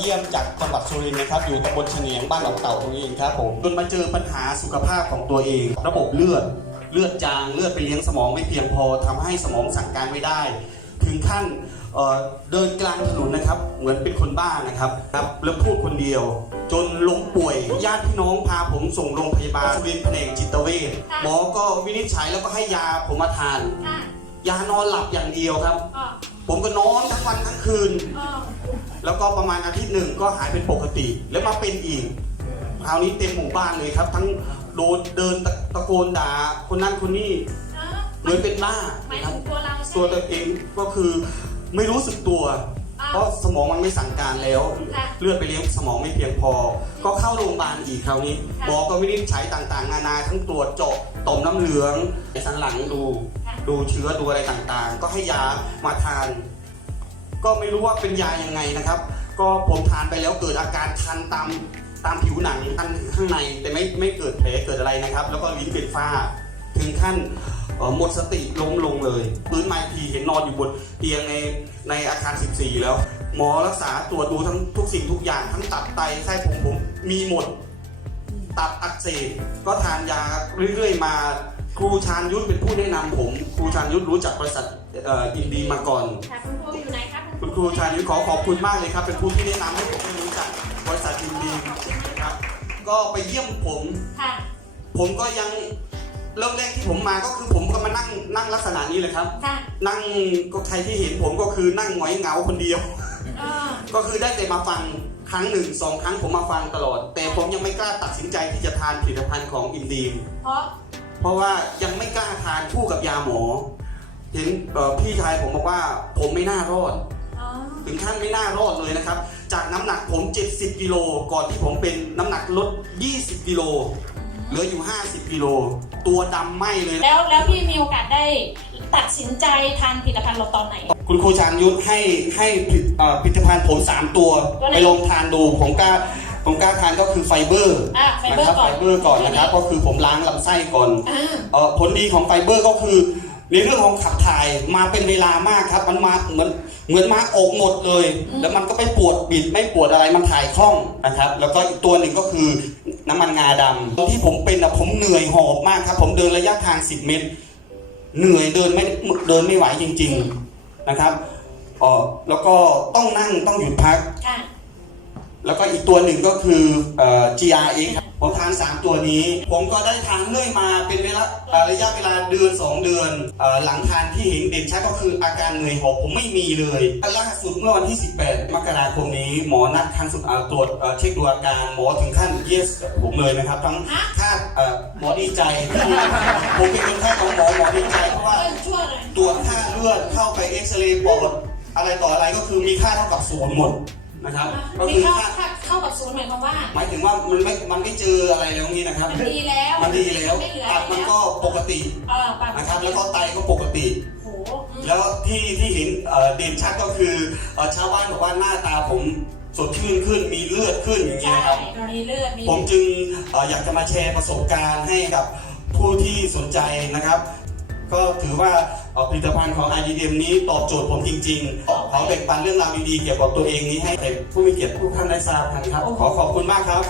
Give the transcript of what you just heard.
เยี่ยมจากจังหวัดสุรินทร์นะครับ อยู่ตำบลเฉนียงบ้านหนองเต่าตรงนี้เองครับผมจนมาเจอปัญหาสุขภาพของตัวเอง ระบบเลือดเลือดจางเลือดไปเลี้ยงสมองไม่เพียงพอทำให้สมองสั่งการไม่ได้ ถึงขั้นเอ่อเดินกลางถนนนะครับ เหมือนเป็นคนบ้านะครับครับแล้วพูดคนเดียว จนล้มป่วยญาติพี่น้องพาผมส่งโรงพยาบาลสุรินทร์แผนกจิตเวชหมอก็วินิจฉัยแล้วก็ให้ยาผมมาทานค่ะยานอนหลับอย่างเดียวครับอ๋อผมก็นอนทั้งวันทั้งคืนอ๋อ แล้วก็ประมาณอาทิตย์หนึ่งก็หายเป็นปกติ แล้วมาเป็นอีกคราวนี้เต็มหมู่บ้านเลยครับ ทั้งโดนเดินตะตะโกนด่าคนนั้นคนนี้เออเหมือนเป็นบ้าหมายนะคถึรับงตัวเราใช่ไหมตัวตัวเองก็คือไม่รู้สึกตัวอ่าเพราะสมองมันไม่สั่งการแล้วค่ะเลือดไปเลี้ยงสมองไม่เพียงพอ ก็เข้าโรงพยาบาลอีกคราวนี้ค่ะหมอก็วินิจฉัยต่างๆ นานาทั้งตรวจเจาะต่อมน้ำเหลืองไอ้สันหลังดูค่ะดูเชื้อดูอะไรต่างๆ ก็ให้ยามาทาน ก็ไม่รู้ว่าเป็นยายังไงนะครับ ก็ผมทานไปแล้วเกิดอาการคันตามตามผิวหนังคันข้างในแต่ไม่ไม่เกิดแผลเกิดอะไรนะครับ แล้วก็ลิ้นเป็นฝ้า ถึงขั้นหมดสติล้มลงเลยปื้นไมาอีกทีเห็นนอนอยู่บนเตียงในในอาคาร 14 แล้ว หมอรักษาตรวจดูทั้งทุกสิ่งทุกอย่างทั้งตับไตไส้พุงผมมีหมด ตับอักเสบก็ทานยาเรื่อยๆมาครูชาญยุทธเป็นผู้แนะนำผม ครูชาญยุทธรู้จักบริษัทอินดีมาก่อน ค่ะคุณครูอยู่ไหนครับคุณครูชาญยุทธขอขอบคุณมากเลยครับ เป็นผู้ที่แนะนำให้ผมได้รู้จักบริษัทอินดีนะครับ ก็ไปเยี่ยมผม ค่ะผมก็ยังเริ่มแรกที่ผมมาก็คือผมก็มานั่งนั่งลักษณะนี้เลยครับ ค่ะนั่งก็ใครที่เห็นผมก็คือนั่งหงอยเหงาคนเดียว เออก็คือได้แต่มาฟังครั้งหนึ่งสองครั้งผมมาฟังตลอด แต่ผมยังไม่กล้าตัดสินใจที่จะทานผลิตภัณฑ์ของอินดีม เพราะเพราะว่ายังไม่กล้าทานคู่กับยาหมอ เห็นเอ่อพี่ชายผมบอกว่าผมไม่น่ารอดอ๋อ ถึงขั้นไม่น่ารอดเลยนะครับ จากน้ำหนักผม 70กิโลก่อนที่ผมเป็นน้ำหนักลด 20กิโลเหลืออยู่ 50กิโลตัวดำไหมเลย แล้วแล้วพี่มีโอกาสได้ตัดสินใจทานผลิตภัณฑ์เราตอนไหน คุณครูชานยุทธให้ให้ผลิตเอ่อผลิตภัณฑ์ผม 3 ตัวตัวไหนไปลองทานดูผมกล้าผมกล้าทานก็คือไฟเบอร์อะไฟนะเบอครับร์ก่ไฟอนเบอร์ก่อนนะครับ ก็คือผมล้างลำไส้ก่อน อ่า เอ่อผลดีของไฟเบอร์ก็คือ ในเรื่องของขับถ่ายมาเป็นเวลามากครับ มันมาเหมือนเหมือนมาอกหมดเลย แล้วมันก็ไม่ปวดบิดไม่ปวดอะไรมันถ่ายคล่องนะครับ แล้วก็อีกตัวหนึ่งก็คือน้ำมันงาดำตอนที่ผมเป็นอะผมเหนื่อยหอบมากครับ ผมเดินระยะทาง 10 เมตร เหนื่อยเดินไม่เดินไม่ไหวจริง ๆนะครับเอ่อแล้วก็ต้องนั่งต้องหยุดพักค่ะ แล้วก็อีกตัวหนึ่งก็คือเอ่อ GRX ครับผมทาน 3 ตัวนี้ ผมก็ได้ทานเรื่อยมาเป็นเวลาเอ่อระยะเวลาเดือน 2 เดือนเอ่อหลังทานที่เห็นเด่นชัดก็คืออาการเหนื่อยหอบผมไม่มีเลยล่าสุดเมื่อวันที่ 18 มกราคมนี้ หมอนัดครั้งสุดเอ่อตรวจเอ่อเช็คดูอาการหมอถึงขั้น yes กับผมเลยนะครับ ทั้งฮะค่าเอ่อหมอดีใจผมเป็นคนไข้ของหมอหมอดีใจเพราะว่าเออช่วยเลยตรวจค่าเลือดเข้าไปเอ็กซเรย์ปอดอะไรต่ออะไรก็คือมีค่าเท่ากับศูนย์หมด นะครับ ก็มีคือเข้าค่าเข้าเข้ากับศูนย์หมายความว่า หมายถึงว่ามันไม่มันไม่เจออะไรแล้วนี้นะครับ มันดีแล้วมันดีแล้วไม่เหลือตับมันแล้วก็ปกติเออปากนะครับแล้วก็ไตก็ปกติ โหอืมแล้วที่ที่เห็นเอ่อเด่นชัดก็คือเอ่อชาวบ้านบอกว่าหน้าตาผมสดชื่นขึ้นมีเลือดขึ้นอย่างนี้ใช่นะครับมีเลือดมี ผมจึงเอ่ออยากจะมาแชร์ประสบการณ์ให้กับผู้ที่สนใจนะครับ ก็ถือว่าผลิตภัณฑ์ของ IDM นี้ตอบโจทย์ผมจริงๆ ขอแบ่งปันเรื่องราวดีๆเกี่ยวกับตัวเองนี้ให้ผู้มีเกียรติทุกท่านได้ทราบกันครับ ขอขอบคุณมากครับ